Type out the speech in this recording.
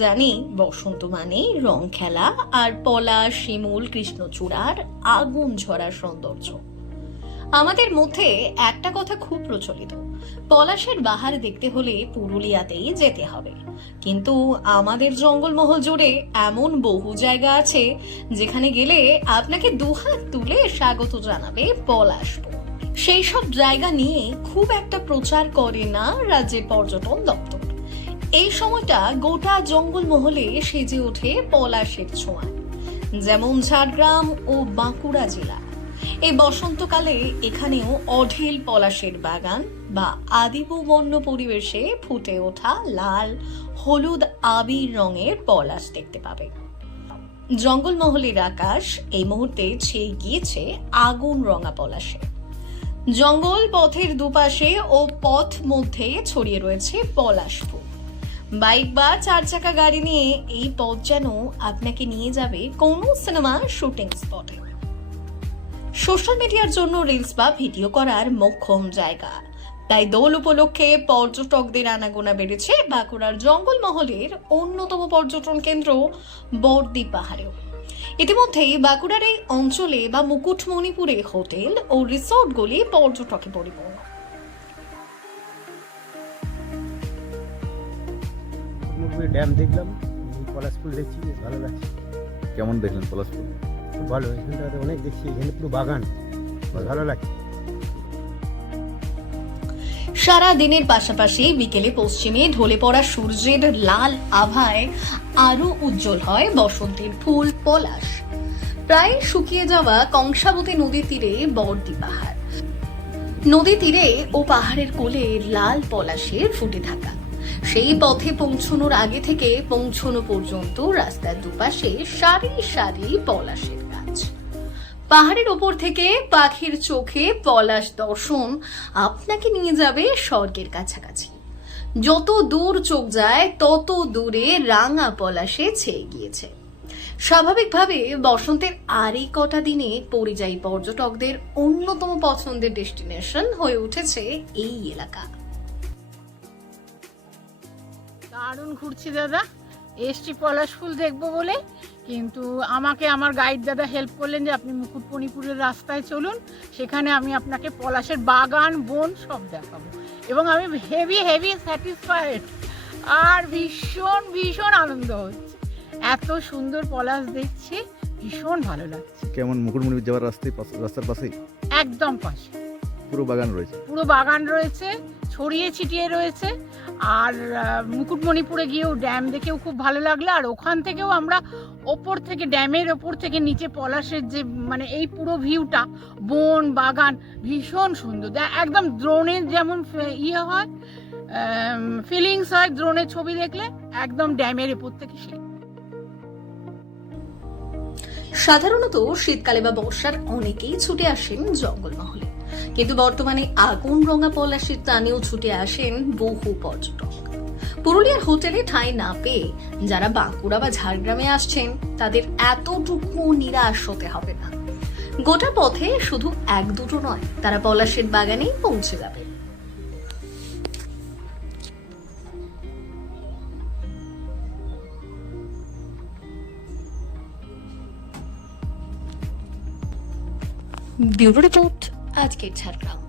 জানি, বসন্ত মানে রং খেলা আর পলাশ শিমুল, কৃষ্ণচূড়ার আগুন ঝরা সৌন্দর্য। আমাদের মধ্যে একটা কথা খুব প্রচলিত, পলাশের বাহার দেখতে হলে পুরুলিয়াতেই যেতে হবে। কিন্তু আমাদের জঙ্গলমহল জুড়ে এমন বহু জায়গা আছে, যেখানে গেলে আপনাকে দুহাত তুলে স্বাগত জানাবে পলাশ সেই সব জায়গা নিয়ে খুব একটা প্রচার করে না রাজ্যের পর্যটন দপ্তর। এই সময়টা গোটা জঙ্গলমহলে সেজে ওঠে পলাশের ছোঁয়া। যেমন ঝাড়গ্রাম ও বাঁকুড়া জেলা। এই বসন্তকালে এখানেও অঢেল পলাশের বাগান বা আদিব বন্য পরিবেশে ফুটে ওঠা লাল, হলুদ, আবির রঙের পলাশ দেখতে পাবে। জঙ্গলমহলের আকাশ এই মুহূর্তে ছেয়ে গিয়েছে আগুন রঙা পলাশে। জঙ্গল পথের দুপাশে ও পথ মধ্যে ছড়িয়ে রয়েছে পলাশ ফুল। বাইক বা চার চাকা গাড়ি নিয়ে এই পথ যেন আপনাকে নিয়ে যাবে কোনো সিনেমা শুটিং স্পটে সোশ্যাল মিডিয়ার জন্য রিলস বা ভিডিও করার মোক্ষম জায়গা। তাই দোল উপলক্ষে পর্যটকদের আনাগোনা বেড়েছে বাঁকুড়ার জঙ্গলমহলের অন্যতম পর্যটন কেন্দ্র বর্দি পাহাড়েও। ইতিমধ্যেই বাঁকুড়ার এই অঞ্চলে বা মুকুটমণিপুরে হোটেল ও রিসোর্টগুলি পর্যটকে পরিপূর্ণ। মুরগুলি ড্যাম দেখলাম এই পলাশ দেখছি বেশ ভালো লাগছে। কেমন দেখলেন পলাশ ফুল? খুব ভালো এখানটাতে অনেক দেখছি এখানে পুরো বাগান ভালো লাগছে। সারা দিনের পাশাপাশি বিকেলে পশ্চিমে ঢলে পড়া সূর্যের লাল আভায় আরও উজ্জ্বল হয় বসন্তের ফুল পলাশ। প্রায় শুকিয়ে যাওয়া কংসাবতী নদীর তীরে বর্দি পাহাড়। নদী তীরে ও পাহাড়ের কোলে লাল পলাশে ফুটে থাকা। সেই পথে পৌঁছানোর আগে থেকে পৌঁছানো পর্যন্ত রাস্তার দুপাশে সারি সারি পলাশের গাছ। পাহাড়ের ওপর থেকে পাখির চোখে পলাশ দর্শন আপনাকে নিয়ে যাবে স্বর্গের কাছাকাছি। যত দূর চোখ যায়, তত দূরে রাঙা পলাশে ছেয়ে গিয়েছে। স্বাভাবিকভাবে বসন্তের আর এই কটা দিনে পরিযায়ী পর্যটকদের অন্যতম পছন্দের ডেস্টিনেশন হয়ে উঠেছে এই এলাকা। দারুণ ঘুরছি দাদা। এসছি পলাশ ফুল দেখব বলে। কিন্তু আমাকে আমার গাইড দাদা হেল্প করলেন যে আপনি মুকুটমণিপুরের রাস্তায় চলুন। সেখানে আমি আপনাকে পলাশের বাগান বন সব দেখাবো। এবং আমি হেভি হেভি স্যাটিসফাইড আর ভীষণ ভীষণ আনন্দ হচ্ছে। এত সুন্দর পলাশ দেখছি ভীষণ ভালো লাগছে। কেমন মুকুটমণিপুর যাওয়ার রাস্তায় রাস্তার পাশেই? একদম পাশে। পুরো বাগান রয়েছে। পুরো বাগান রয়েছে ছড়িয়ে ছিটিয়ে রয়েছে আর মুকুটমণিপুরে গিয়েও ড্যাম দেখেও খুব ভালো লাগল আর ওখান থেকেও আমরা ওপর থেকে ড্যামের ওপর থেকে নিচে পলাশের যে মানে এই পুরো ভিউটা বন বাগান ভীষণ সুন্দর। একদম দ্রোণের যেমন ইয়ে হয় ফিলিংস হয় দ্রোণের ছবি দেখলে একদম ড্যামের ওপর থেকে সে। সাধারণত শীতকালে বা বর্ষার অনেকেই ছুটে আসেন জঙ্গলমহলে। কিন্তু বর্তমানে আগুন রঙা পলাশের টানেও ছুটে আসেন বহু পর্যটক। পুরুলিয়ার হোটেলে ঠাঁই না পেয়ে যারা বাঁকুড়া বা ঝাড়গ্রামে আসছেন, তাদের এতটুকু নিরাশ হতে হবে না। গোটা পথে শুধু এক দুটো নয়, তারা পলাশের বাগানেই পৌঁছে যাবে। ব্যুরো রিপোর্ট আজকের ঝাড়গ্রাম।